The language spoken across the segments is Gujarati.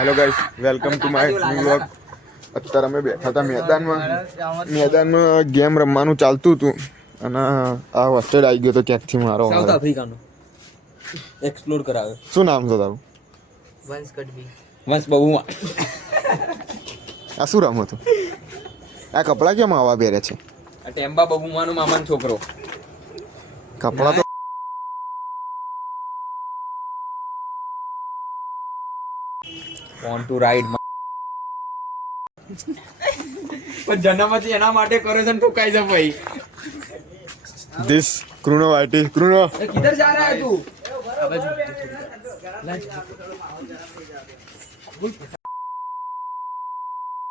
Hello guys, welcome to my new vlog. અત્યારે અમે બેઠા હતા મેદાનમાં ગેમ રમવાનું ચાલતું હતું અને આ હોસ્ટેલ આવી ગયો તો ક્યાંકથી મારો સાઉથ આફ્રિકાનો એક્સપ્લોર કરાવે. શું નામ છે તારું? વંશ કડબી. વંશ બહુ આ શું રમત હતું? આ કપડાં કેમ આવા પહેરે છે? આ ટેમ્બા બબુમાનો મામાનો છોકરો. કપડાં તો વોન્ટ ટુ રાઈડ. પણ જન્મ જ એના માટે કરે છે ને ઠુકાઈ છે ભાઈ. ધીસ ક્રુનો વાઈટી ક્રુનો કિધર જા રહા હે તું?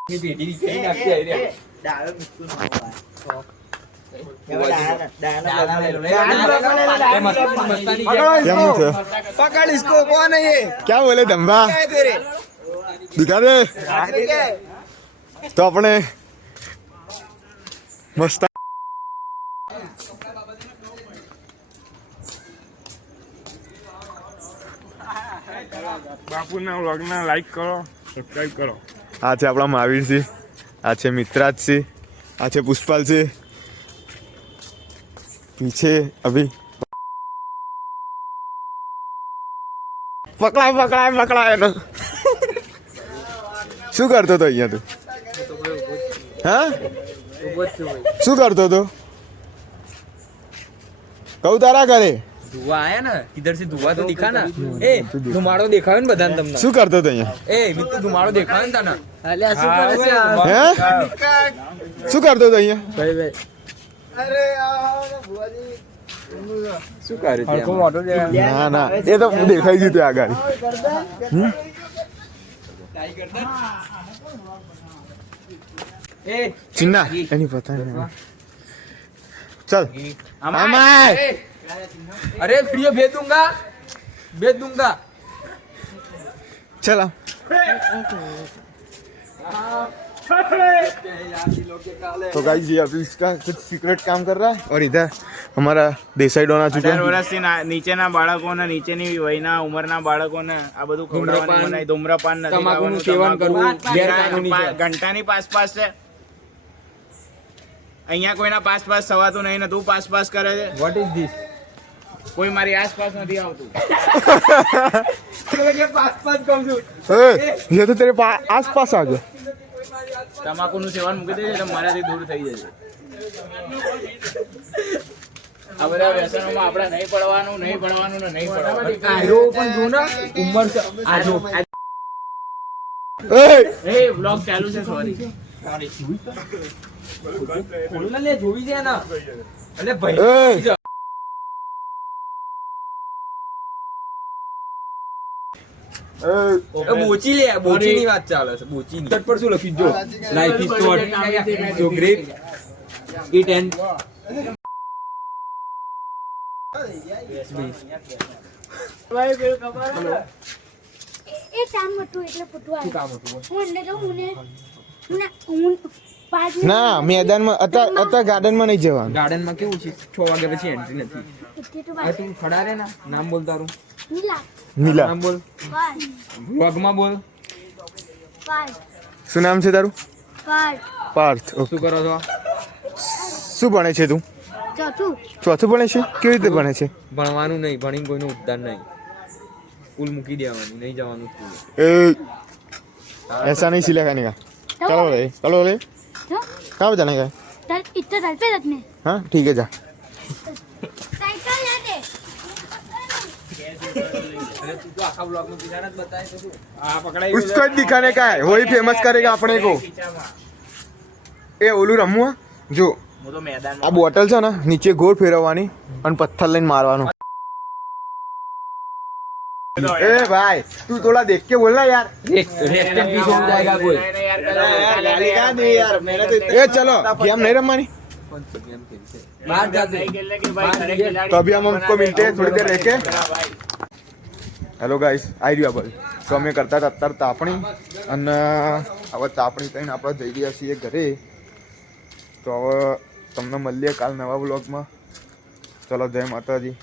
ની બેટી કે નાખતી આવી રે. ડાળો મિસ્કુ નો पकड़ इसको, कौन है ये? क्या बोले धम्बा? दिखा दे तो अपने मस्त. બાપુના વ્લોગને લાઈક કરો, સબસ્ક્રાઇબ કરો. આ છે આપણા મહાવીરસિંહ, આ છે મિત્રાજસિંહ, આ છે પુષ્પાલસિંહ, पीछे अभी પકડાય ને. શું કરતો હતો અહીંયા તું? હા, શું કરતો હતો? કહું તારા ઘરે ધુઆ આયા ને, કિધર से धुआं तो दिखा ना. ए धुमाड़ो देखायो ने बधाने તમને. શું કરતો હતો અહીંયા? ए मित्र धुमाड़ो देखायो ने તને. હે, શું કરતો હતો અહીંયા? ભાઈ અરે યાર ભુવાજી શું કરે છે? ના ના, એ તો દેખાઈ ગયું તે આગળ. ચિન્ના એની પતા નહીં. चल अमाय. अरे प्रिय भेज दूंगा. चला तो गाइस ये अभी इसका कुछ सीक्रेट काम कर रहा है और इधर हमारा देसाई डोन आ चुका है. 18 વર્ષથી નીચેના બાળકોને, નીચેની વયના ઉંમરના બાળકોને આ બધું ખવડાવવાની મનાઈ. ધૂમ્રપાન નથી તમાકુનું કરવાનું, સેવન કરવું ગેરકાનૂની છે. ઘંટાની પાસ છે. અહીંયા કોઈના પાસ સવાતું નહીં ને તું પાસ કરે છે. What is this? કોઈ મારી આસપાસ નથી આવતું. पास कहूं છું. ये तो तेरे आस पास आ गया. તમાકુનું સેવન મૂકી દેજે એટલે મારાથી દૂર થઈ જશે. આ બધા વ્યસનોમાં આપણે નહીં પડવાનું ને નહીં આરો પણ જો ને ઉંમર છે. આજો એ વ્લોગ ચાલુ છે. સોરી ખોલને લે, જોવી છે ને. અલે ભાઈ બોચી લે, બોચી ની વાત ચાલે છે. બોચી ની પર શું લખ્યું જો? Life is short, so great it and એ કામ હતું એટલે ફૂટવા. શું કામ હતું? હું એટલે તો હું ના, મેદાનમાં અત્યારે ગાર્ડનમાં નહીં જવાનું. ગાર્ડન માં કેવું છે, 6 વાગ્યા પછી એન્ટ્રી નથી. એટલે તો આ તું ખડા રે ને, નામ બોલ તારું. નીલા નીલા, નામ બોલ. પાર્ટ વ્લોગમાં બોલ. શું નામ છે તારું? પાર્થ. ઓકે. શું કરો છો? શું ભણે છે તું? ચોથું ભણે છે? કેવી રીતે ભણે છે? ભણવાનું નહીં, ભણીને કોઈનું ઉદ્ધાર નહીં. સ્કૂલ મૂકી દેવાની, નહીં જવાનું સ્કૂલ. ऐसा नहीं सिलेगा नहीं का. चलो रे कहाँ जाने का? इतना डर पे रखने हाँ ठीक है जा. साइकिल ले दे. उसको ही दिखाने का है, वही फेमस करेगा अपने को. એ ઓલું રમવું જો, હું તો મેદાન આ બોટલ છે ને નીચે ગોળ ફેરવવાની અને પથ્થર લઈને મારવાનું. ए भाई तू थोड़ा देख के बोलना यार. रेस्ट इन पीस हो जाएगा कोई. ए चलो गेम नहीं रमवानी. बाहर जाते तो अभी हम हमको मिलते हैं थोड़ी देर रह के. હેલો ગાઈસ, આવી રહ્યા ભાઈ. તો અમે કરતા હતા અત્યારે તાપણી અને હવે તાપણી કરીને આપણે જઈ રહ્યા છીએ ઘરે. તો હવે તમને મળીએ કાલ નવા બ્લોગમાં. ચલો, જય માતાજી.